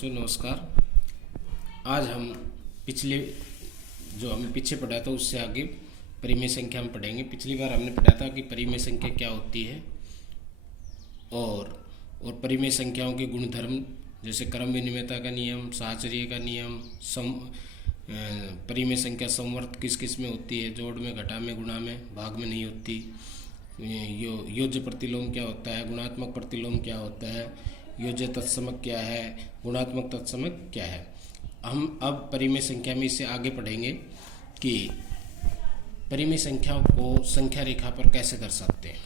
नमस्कार। आज हम पिछले जो हमने पीछे पढ़ा था उससे आगे परिमेय संख्या में पढ़ेंगे। पिछली बार हमने पढ़ा था कि परिमेय संख्या क्या होती है और परिमेय संख्याओं के गुणधर्म जैसे क्रम विनिमयता का नियम, साहचर्य का नियम, परिमेय संख्या समवर्त किस किस में होती है, जोड़ में, घटा में, गुणा में, भाग में नहीं होती, योज्य प्रतिलोम क्या होता है, गुणात्मक प्रतिलोम क्या होता है, योज्य तत्समक क्या है, गुणात्मक तत्समक क्या है। हम अब परिमेय संख्या में इससे आगे पढ़ेंगे कि परिमेय संख्याओं को संख्या रेखा पर कैसे दर्शाते हैं।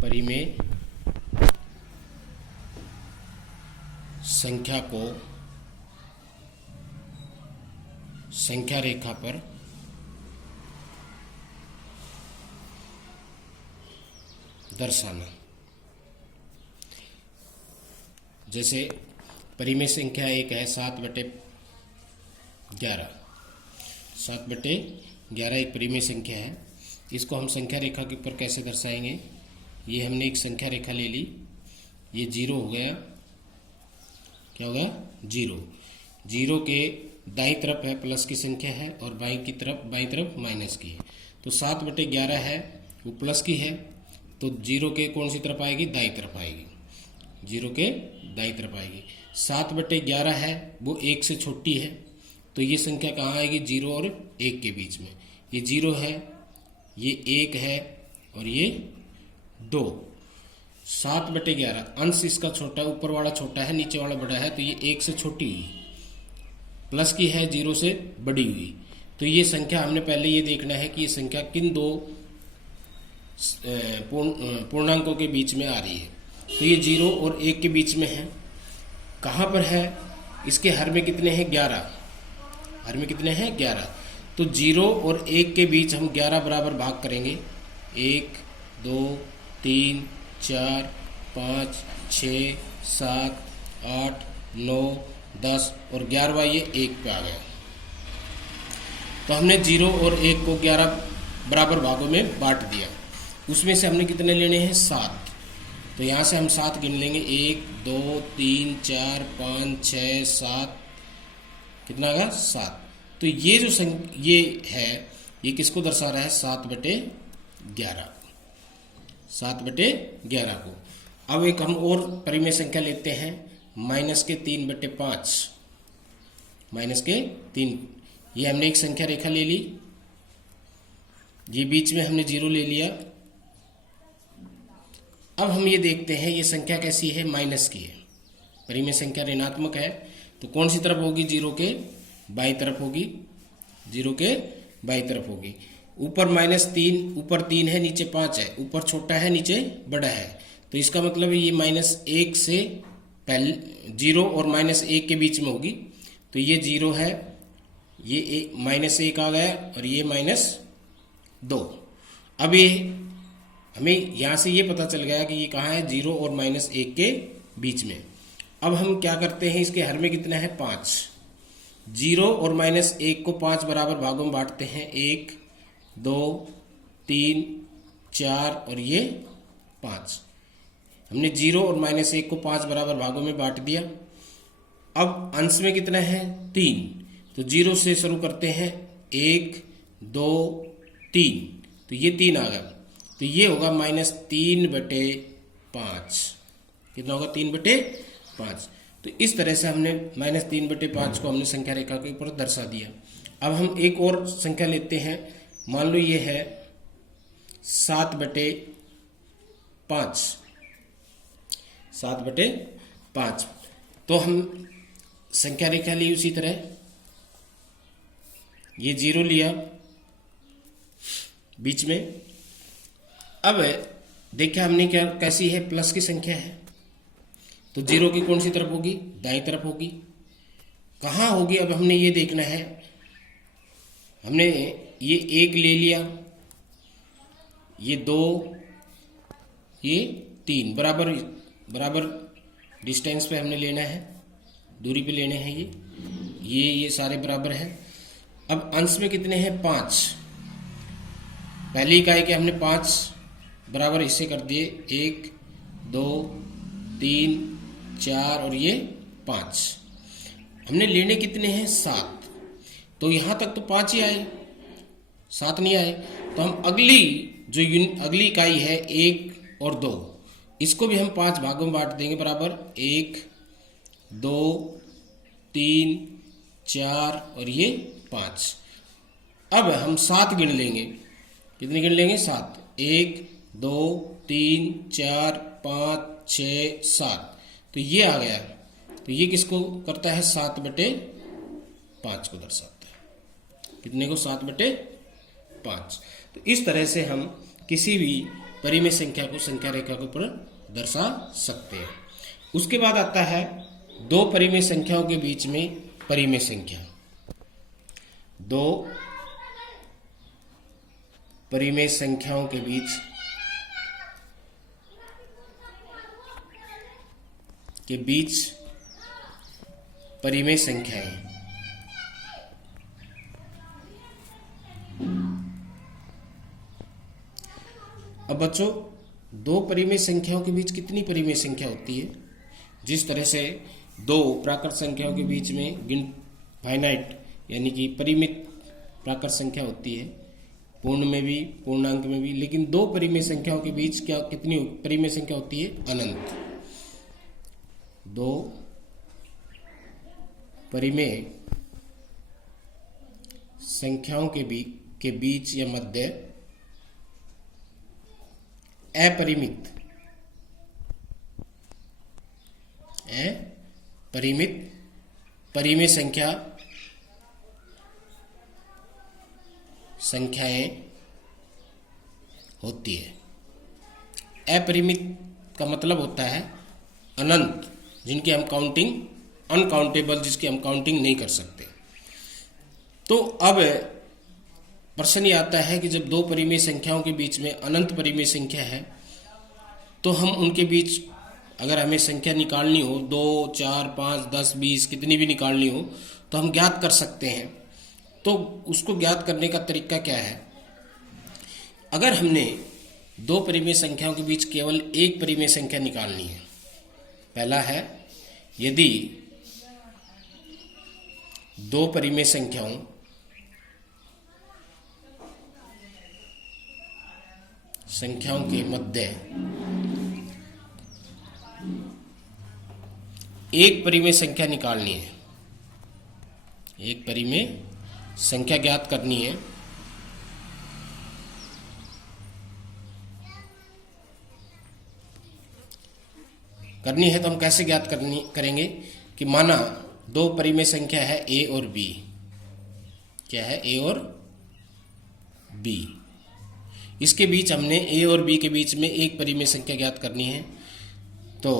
परिमेय संख्या को संख्या रेखा पर दर्शाना। जैसे परिमेय संख्या एक है 7/11। 7/11 एक परिमेय संख्या है। इसको हम संख्या रेखा के ऊपर कैसे दर्शाएंगे। ये हमने एक संख्या रेखा ले ली, ये 0 हो गया। क्या होगा? 0। 0 के दाईं तरफ है प्लस की संख्या है और बाईं तरफ माइनस की है। तो 7/11 है, वो प्लस की है, तो 0 के कौन सी तरफ आएगी? दाईं तरफ आएगी। 0 के दाईं तरफ आएगी। 7/11 है, वो 1 से छोटी है, तो ये संख्या कहाँ आएगी? 0 और 1 के बीच में। ये 0 है, ये 1 है और ये 2। 7/11 अंश इसका छोटा, ऊपर वाला छोटा है, नीचे वाला बड़ा है, तो ये 1 से छोटी हुई, प्लस की है, 0 से बड़ी हुई। तो ये संख्या हमने पहले ये देखना है कि ये संख्या किन दो पूर्णांकों के बीच में आ रही है। तो ये 0 और 1 के बीच में है। कहाँ पर है? इसके हर में कितने हैं? 11। हर में कितने हैं? 11। तो 0 और 1 के बीच हम 11 बराबर भाग करेंगे। 1 2 3 4 5 6 7 8 9 10 और 11वां ये 1 पे आ गया। तो हमने 0 और 1 को 11 बराबर भागों में बांट दिया। उसमें से हमने कितने लेने हैं? 7। तो यहाँ से हम 7 गिन लेंगे। 1 2 3 4 5 6 7। कितना आ गया? 7। तो ये जो ये है, ये किसको दर्शा रहा है? 7/11। 7/11 को। अब एक हम और परिमेय संख्या लेते हैं, -3/5। -3। ये हमने एक संख्या रेखा ले ली, ये बीच में हमने 0 ले लिया। अब हम ये देखते हैं ये संख्या कैसी है? माइनस की है। परिमेय संख्या ऋणात्मक है, तो कौन सी तरफ होगी? 0 के बाईं तरफ होगी। 0 के बाईं तरफ होगी। ऊपर -3, ऊपर 3 है, नीचे 5 है। ऊपर छोटा है, नीचे बड़ा है, तो इसका मतलब है ये -1 से पहले 0 और -1 के बीच में होगी। तो ये 0 है, ये -1 आ गया और ये -2। अब ये हमें यहाँ से ये पता चल गया कि ये कहाँ है? 0 और -1 के बीच में। अब हम क्या करते हैं? इसके हर में कितना है? 5। 0 और -1 को 5 बराबर भागों में बांटते हैं। 1 2 3 4 और ये 5। हमने 0 और -1 को 5 बराबर भागों में बांट दिया। अब अंश में कितना है? 3। तो 0 से शुरू करते हैं। 1 2 3, तो ये 3 आ गया। तो ये होगा -3/5। कितना होगा? 3/5। तो इस तरह से हमने -3/5 को हमने संख्या रेखा के ऊपर दर्शा दिया। अब हम एक और संख्या लेते हैं। मान लो ये है 7/5। 7/5। तो हम संख्या रेखा ली उसी तरह, ये 0 लिया बीच में। अब देखिए हमने क्या, कैसी है? प्लस की संख्या है, तो 0 की कौन सी तरफ होगी? दाईं तरफ होगी। कहाँ होगी? अब हमने ये देखना है। हमने ये 1 ले लिया, ये 2, ये 3, बराबर डिस्टेंस पे हमने लेना है, दूरी पे लेने हैं। ये सारे बराबर हैं। अब अंश में कितने हैं? 5। पहली इकाई के हमने 5 बराबर हिस्से कर दिए। 1 2 3 4 और ये 5। हमने लेने कितने हैं 7, तो यहाँ तक तो 5 ही आए, 7 नहीं आए। तो हम अगली इकाई है 1 और 2, इसको भी हम 5 भागों में बांट देंगे बराबर। 1 2 3 4 और ये 5। अब हम 7 गिन लेंगे। कितने गिन लेंगे 7, 1 2 3 4 5 6 7। तो ये आ गया। तो ये किसको करता है 7/5 को दर्शाता है। कितने को 7/5। तो इस तरह से हम किसी भी परिमेय संख्या को संख्या रेखा के ऊपर दर्शा सकते हैं। उसके बाद आता है दो परिमेय संख्याओं के बीच में परिमेय संख्या। दो परिमेय संख्याओं के बीच परिमेय संख्याएं। अब बच्चों, दो परिमेय संख्याओं के बीच कितनी परिमेय संख्या होती है? जिस तरह से दो प्राकृत संख्याओं के बीच में फाइनाइट यानी कि परिमित प्राकृत संख्या होती है, पूर्ण में भी पूर्णांक में भी, लेकिन दो परिमेय संख्याओं के बीच कितनी परिमेय संख्या होती है? अनंत। दो परिमेय संख्याओं के बीच या मध्य अपरिमित परिमेय संख्याएं होती है। अपरिमित का मतलब होता है अनंत, जिनकी हम अनकाउंटेबल, जिसकी हम काउंटिंग नहीं कर सकते। तो अब प्रश्न ये आता है कि जब दो परिमेय संख्याओं के बीच में अनंत परिमेय संख्या है, तो हम उनके बीच अगर हमें संख्या निकालनी हो, 2 4 5 10 20 कितनी भी निकालनी हो, तो हम ज्ञात कर सकते हैं। तो उसको ज्ञात करने का तरीका क्या है? अगर हमने दो परिमेय संख्याओं के बीच केवल एक परिमेय संख्या निकालनी है, पहला है यदि दो परिमेय संख्याओं के मध्य एक परिमेय संख्या निकालनी है, एक परिमेय संख्या ज्ञात करनी है, तो हम कैसे ज्ञात करेंगे कि माना दो परिमेय संख्या है a और b। क्या है? a और b। इसके बीच हमने a और b के बीच में एक परिमेय संख्या ज्ञात करनी है। तो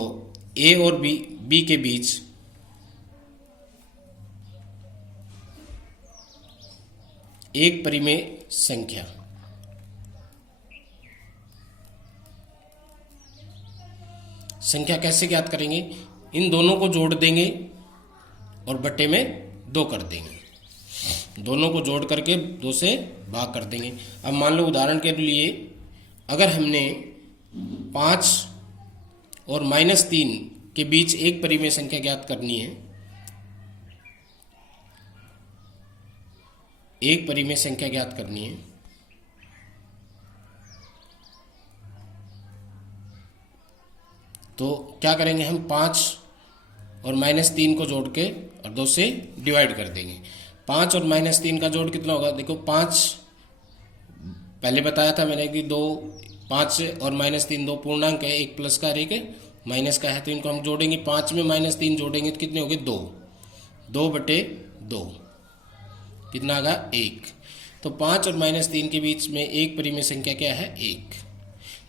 a और b के बीच एक परिमेय संख्या कैसे ज्ञात करेंगे? इन दोनों को जोड़ देंगे और बट्टे में 2 कर देंगे। दोनों को जोड़ करके 2 से भाग कर देंगे। अब मान लो उदाहरण के लिए, अगर हमने 5 और -3 के बीच एक परिमेय संख्या ज्ञात करनी है, एक परिमेय संख्या ज्ञात करनी है, तो क्या करेंगे? हम 5 और -3 को जोड़ के और 2 से डिवाइड कर देंगे। 5 और -3 का जोड़ कितना होगा? देखो 5 पहले बताया था मैंने कि 5 और -3 दो पूर्णांक है, एक प्लस का और एक माइनस का है। तो इनको हम जोड़ेंगे, 5 में -3 जोड़ेंगे तो कितने हो गए? 2। 2/2 कितना आगा? 1। तो 5 और -3 के बीच में एक परिमेय संख्या क्या है? 1।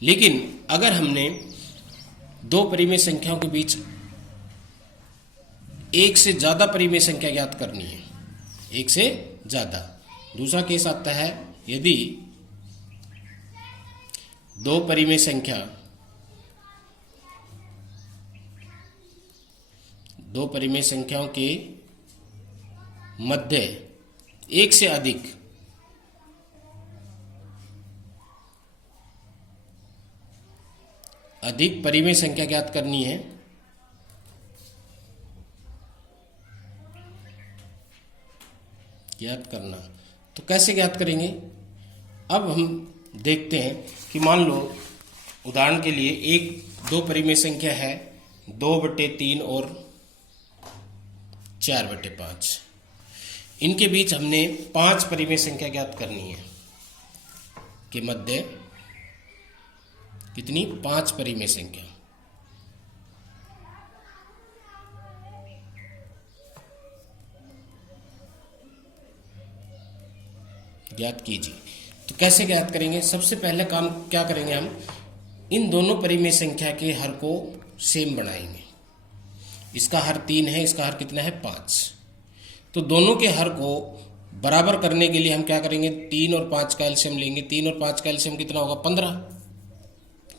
लेकिन अगर हमने दो परिमेय संख्याओं के बीच एक से ज्यादा परिमेय संख्या ज्ञात करनी है, एक से ज्यादा। दूसरा केस आता है यदि दो परिमेय संख्याओं के मध्य एक से अधिक परिमेय संख्या ज्ञात करनी है, ज्ञात करना। तो कैसे ज्ञात करेंगे? अब हम देखते हैं कि मान लो उदाहरण के लिए एक दो परिमेय संख्या है 2/3 और 4/5। इनके बीच हमने 5 परिमेय संख्या ज्ञात करनी है के मध्य कितनी 5 परिमेय संख्या ज्ञात कीजिए। तो कैसे ज्ञात करेंगे? सबसे पहले काम क्या करेंगे, हम इन दोनों परिमेय संख्या के हर को सेम बनाएंगे। इसका हर 3 है, इसका हर कितना है 5। तो दोनों के हर को बराबर करने के लिए हम क्या करेंगे, 3 और 5 का एलसीएम लेंगे। 3 और 5 का एलसीएम कितना होगा 15।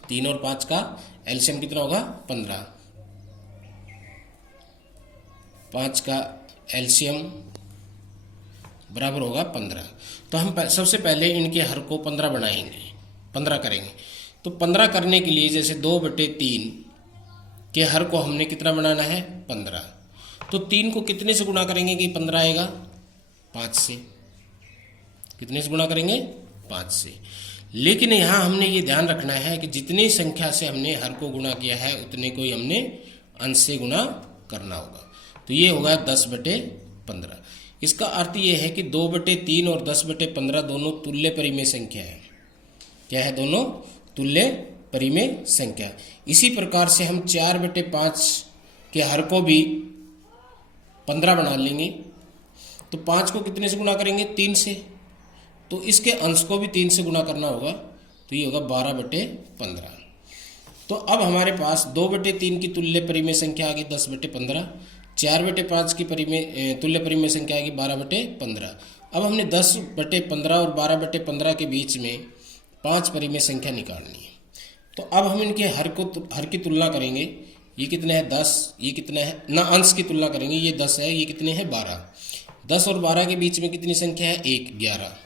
3 और 5 का एलसीएम कितना होगा 15। 5 का एलसीएम बराबर होगा 15। तो हम सबसे पहले इनके हर को 15 बनाएंगे, 15 करेंगे। तो 15 करने के लिए जैसे 2/3 के हर को हमने कितना बनाना है 15। तो 3 को कितने से गुणा करेंगे कि 15 आएगा 5 से। कितने से गुणा करेंगे 5 से। लेकिन यहाँ हमने ये ध्यान रखना है कि जितनी संख्या से हमने हर को गुणा किया है उतने को ही हमने अंश से गुणा करना होगा। तो ये होगा 10/15। इसका अर्थ ये है कि 2/3 और 10/15 दोनों तुल्य परिमेय संख्या है। क्या है? दोनों तुल्य परिमेय संख्या। इसी प्रकार से हम 4/5 के हर को भी 15 बना लेंगे। तो 5 को कितने से गुणा करेंगे 3 से। तो इसके अंश को भी 3 से गुणा करना होगा। तो ये होगा 12/15। तो अब हमारे पास 2/3 की तुल्य परिमेय संख्या आ गई 10/15। 4/5 की तुल्य परिमेय संख्या आ गई 12/15। अब हमने 10/15 और 12/15 के बीच में 5 परिमेय संख्या निकालनी है। तो अब हम इनके हर की तुलना करेंगे। ये कितने हैं 10, ये कितना है ना, अंश की तुलना करेंगे। ये 10 है, ये कितने हैं 12। 10 और 12 के बीच में कितनी संख्या है 1, 11।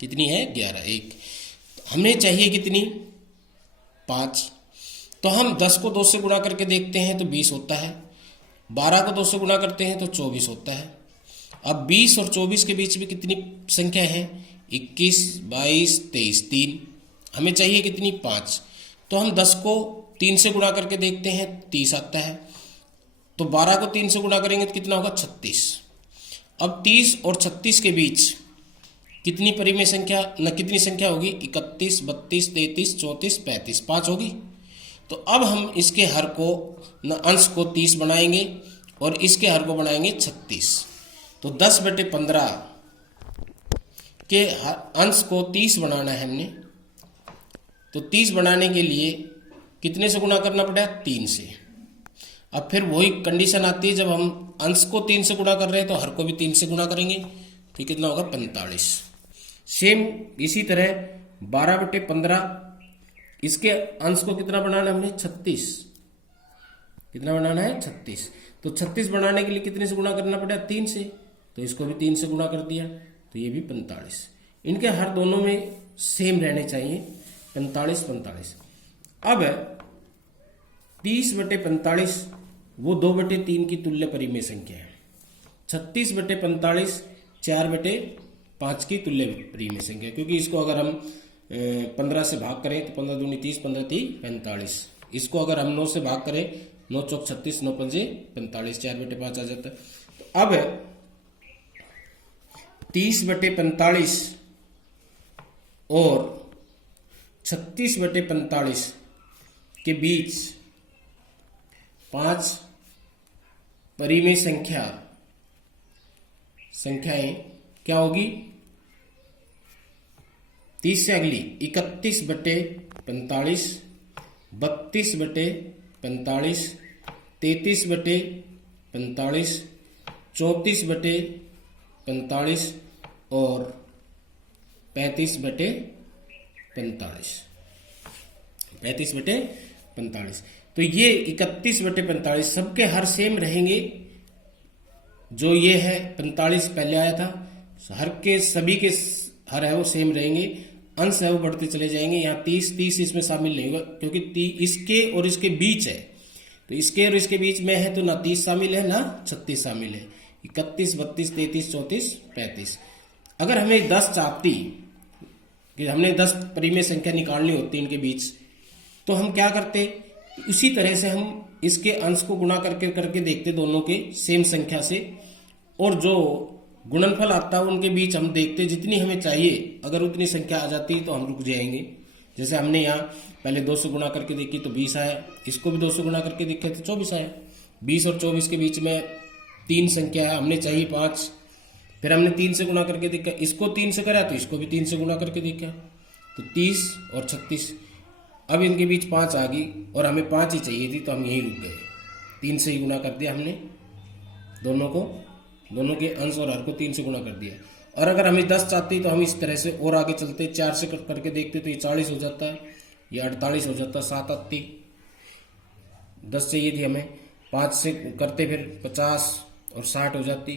कितनी है 11, 1। हमें चाहिए कितनी 5। तो हम 10 को 2 से गुणा करके देखते हैं तो 20 होता है। 12 को 2 से गुणा करते हैं तो 24 होता है। अब 20 और 24 के बीच में कितनी संख्या है 21, 22, 23, 3। हमें चाहिए कितनी 5। तो हम 10 को 3 से गुणा करके देखते हैं 30 आता है। तो 12 को 3 से गुणा करेंगे तो कितना होगा 36। अब 30 और 36 के बीच कितनी परिमेय संख्या कितनी संख्या होगी 31, 32, 33, 34, 35, 5 होगी। तो अब हम इसके हर को अंश को 30 बनाएंगे और इसके हर को बनाएंगे 36। तो 10/15 के अंश को 30 बनाना है हमने। तो 30 बनाने के लिए कितने से गुणा करना पड़ा 3 से। अब फिर वही कंडीशन आती है, जब हम अंश को 3 से गुणा कर रहे हैं तो हर को भी 3 से गुणा करेंगे। तो कितना होगा 45। सेम इसी तरह 12/15 इसके अंश को कितना बनाना है हमने 36। कितना बनाना है 36। तो 36 बनाने के लिए कितने से गुणा करना पड़ा 3 से। तो इसको भी 3 से गुणा कर दिया तो ये भी 45। इनके हर दोनों में सेम रहने चाहिए 45, 45। अब 30/45 वो 2/3 की तुल्य परिमेय संख्या है। 36/45 4/5 की तुल्य परिमेय संख्या, क्योंकि इसको अगर हम 15 से भाग करें तो 15 दूनी 30, 15 3 45। इसको अगर हम 9 से भाग करें 9 चौक 36, 9 पंजे 45, 4/5 आ जाता है। तो अब 30/45 और 36/45 के बीच 5 परिमेय संख्याएं क्या होगी 30 से अगली 31/45, 32/45, 33/45, 34/45 और 35/45। 35/45। तो ये 31/45 सबके हर सेम रहेंगे। जो ये है 45 पहले आया था, हर के सभी के हर है वो सेम रहेंगे। अंश है वो बढ़ते चले जाएंगे। यहाँ 30 इसमें शामिल नहीं होगा, क्योंकि इसके और इसके बीच है। तो इसके और इसके बीच में है तो ना 30 शामिल है ना 36 शामिल है। 31, 32, 33, 34, 35। अगर हमें 10 चाहती कि हमने 10 परिमेय संख्या निकालनी होती इनके बीच, तो हम क्या करते, उसी तरह से हम इसके अंश को गुणा करके देखते दोनों के सेम संख्या से, और जो गुणनफल आता है उनके बीच हम देखते जितनी हमें चाहिए, अगर उतनी संख्या आ जाती तो हम रुक जाएंगे। जैसे हमने यहाँ पहले 2 से गुणा करके देखी तो 20 आया, इसको भी 2 से गुणा करके देखे तो 24 आया। 20 और 24 के बीच में 3 संख्या है, हमने चाहिए 5, फिर हमने 3 से गुणा करके देखा, इसको 3 से करा तो इसको भी 3 से गुणा करके देखा तो 30 और 36। अब इनके बीच 5 आ गई और हमें 5 ही चाहिए थी, तो हम यही रुक गए, 3 से ही गुणा कर दिया हमने दोनों के अंश और हर को 3 से गुणा कर दिया। और अगर हमें 10 चाहती तो हम इस तरह से और आगे चलते, 4 से करके देखते तो ये 40 हो जाता है, ये 48 हो जाता है, 7 आती, 10 चाहिए थी हमें, 5 से करते फिर 50 और 60 हो जाती,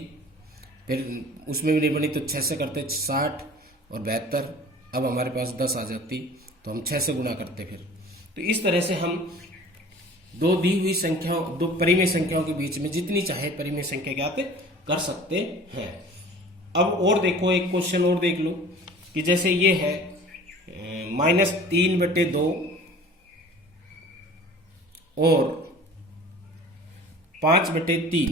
फिर उसमें भी नहीं बनी तो 6 से करते 60 और 72, अब हमारे पास 10 आ जाती, तो हम 6 से गुणा करते फिर। तो इस तरह से हम दो दी हुई संख्याओं, 2 परिमेय संख्याओं के बीच में जितनी चाहे परिमेय संख्या ज्ञात कर सकते हैं। अब और देखो, एक क्वेश्चन और देख लो कि जैसे ये है -3/2 और 5/3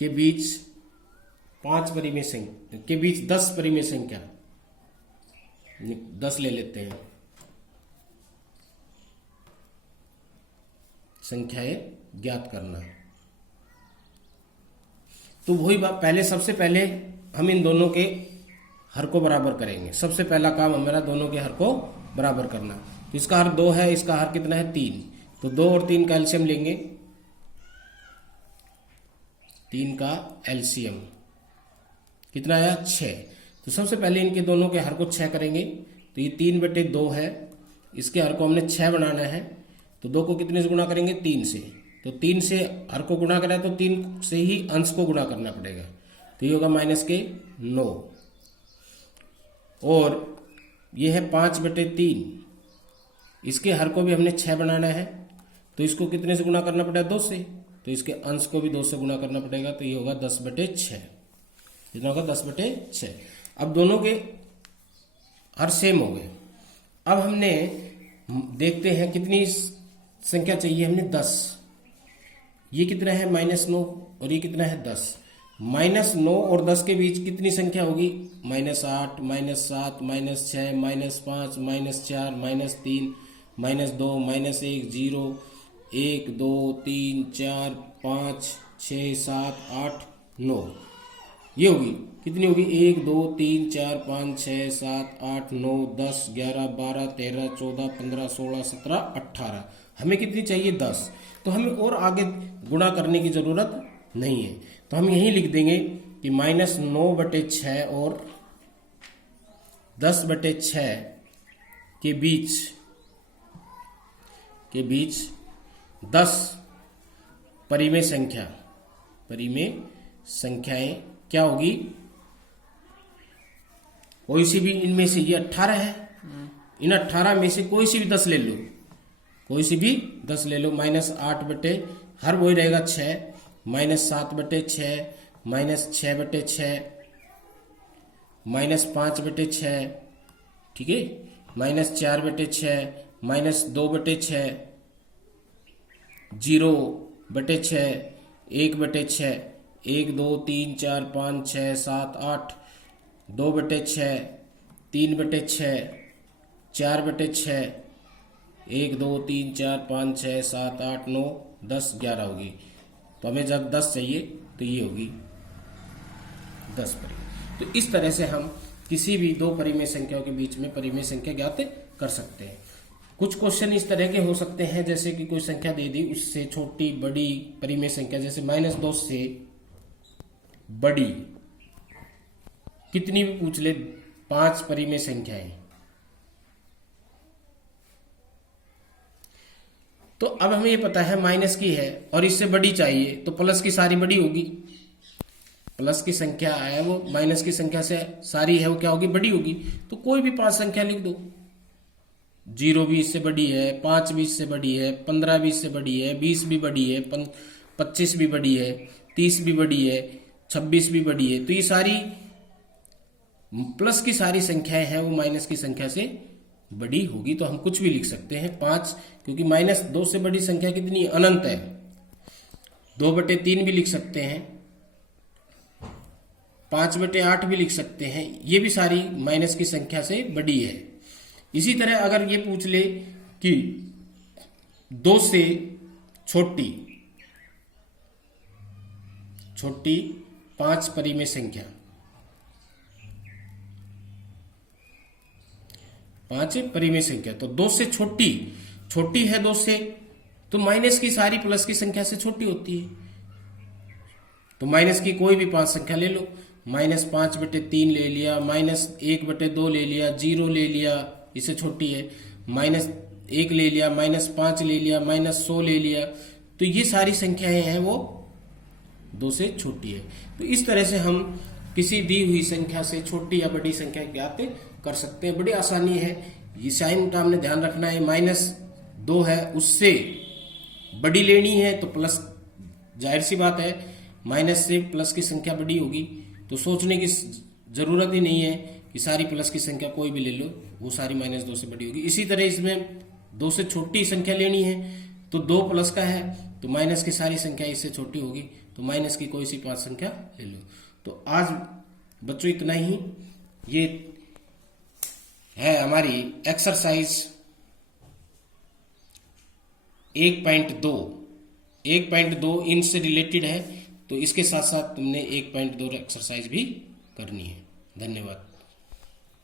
के बीच 5 परिमेय संख्या के बीच 10 परिमेय संख्या, 10 ले लेते हैं, संख्याएं ज्ञात करना। तो वही बात, पहले सबसे पहले हम इन दोनों के हर को बराबर करेंगे। सबसे पहला काम हमारा दोनों के हर को बराबर करना। तो इसका हर 2 है, इसका हर कितना है 3, तो 2 और 3 का एलसीएम लेंगे, 3 का एलसीएम कितना आया 6। तो सबसे पहले इनके दोनों के हर को 6 करेंगे, तो ये 3/2 है, इसके हर को हमने 6 बनाना है, तो 2 को कितने से गुणा करेंगे 3 से, तो 3 से हर को गुणा करा तो 3 से ही अंश को गुणा करना पड़ेगा, तो ये होगा -9। और ये है 5/3, इसके हर को भी हमने 6 बनाना है, तो इसको कितने से गुणा करना पड़ेगा 2 से, तो इसके अंश को भी 2 से गुणा करना पड़ेगा, तो ये होगा 10/6, कितना होगा 10/6। अब दोनों के हर सेम हो गए। अब हमने देखते हैं कितनी संख्या चाहिए, हमने 10, ये कितना है -9 और ये कितना है 10। -9 और 10 के बीच कितनी संख्या होगी, -8, -7, -6, -5, -4, -3, -2, -1, 0, 1, 2, 3, 4, 5, 6, 7, 8, 9, ये होगी कितनी होगी 1, 2, 3, 4, 5, 6, 7, 8, 9, 10, 11, 12, 13, 14, 15, 16, 17, 18। हमें कितनी चाहिए 10। तो हमें और आगे गुणा करने की जरूरत नहीं है, तो हम यही लिख देंगे कि -9/6 और 10/6 के बीच 10 परिमेय संख्याएं क्या होगी, कोई सी भी इनमें से, ये 18 है, इन 18 में से कोई सी भी 10 ले लो, कोई सी भी 10 ले लो। -8 हर वही रहेगा 6, -7/6, -6/6, -5/6, ठीक है, -4/6, -2/6, 0/6, 1/6, 1, 2, 3, 4, 5, 6, 7, 8, 2/6, 3/6, 4/6, 1, 2, 3, 4, 5, 6, 7, 8, 9, 10, 11 होगी। तो हमें जब 10 चाहिए तो ये होगी 10 परिमेय। तो इस तरह से हम किसी भी 2 परिमेय संख्याओं के बीच में परिमेय संख्या ज्ञात कर सकते हैं। कुछ क्वेश्चन इस तरह के हो सकते हैं, जैसे कि कोई संख्या दे दी, उससे छोटी बड़ी परिमेय संख्या, जैसे -2 से बड़ी कितनी भी पूछ ले, 5 परिमेय संख्याएं, तो अब हमें ये पता है माइनस की है और इससे बड़ी चाहिए, तो प्लस की सारी बड़ी होगी, प्लस की संख्या है वो माइनस की संख्या से सारी है वो क्या होगी, बड़ी होगी। तो कोई भी 5 संख्या लिख दो, 0 भी इससे बड़ी है, 5 भी इससे बड़ी है, 15 भी इससे बड़ी है, 20 भी बड़ी है, 25 भी बड़ी है, 30 भी बड़ी है, 26 भी बड़ी है। तो ये सारी प्लस की सारी संख्याएं हैं वो माइनस की संख्या से बड़ी होगी। तो हम कुछ भी लिख सकते हैं 5, क्योंकि -2 से बड़ी संख्या कितनी अनंत है। 2/3 भी लिख सकते हैं, 5/8 भी लिख सकते हैं, ये भी सारी माइनस की संख्या से बड़ी है। इसी तरह अगर ये पूछ ले कि 2 से छोटी 5 परिमेय संख्या, 5 परिमेय संख्या, तो 2 से छोटी है 2 से, तो माइनस की सारी प्लस की संख्या से छोटी होती है। तो माइनस की कोई भी 5 संख्या ले लो, -5/3 ले लिया, -1/2 ले लिया, 0 ले लिया, इससे छोटी है, -1 ले लिया, -5 ले लिया, -100 ले लिया। तो ये सारी संख्याएं हैं वो 2 से छोटी है। तो इस तरह से हम किसी दी हुई संख्या से छोटी या बड़ी संख्या ज्ञात कर सकते हैं, बड़ी आसानी है। ये साइन का हमने ध्यान रखना है, -2 है उससे बड़ी लेनी है तो प्लस, जाहिर सी बात है माइनस से प्लस की संख्या बड़ी होगी, तो सोचने की जरूरत ही नहीं है कि सारी प्लस की संख्या कोई भी ले लो, वो सारी -2 से बड़ी होगी। इसी तरह इसमें 2 से छोटी संख्या लेनी है तो 2 प्लस का है तो माइनस की सारी संख्या इससे छोटी होगी, तो माइनस की कोई सी 5 संख्या ले लो। तो आज बच्चों इतना ही। ये है हमारी एक्सरसाइज 1.2 इनसे रिलेटेड है, तो इसके साथ साथ तुमने 1.2 एक्सरसाइज भी करनी है। धन्यवाद।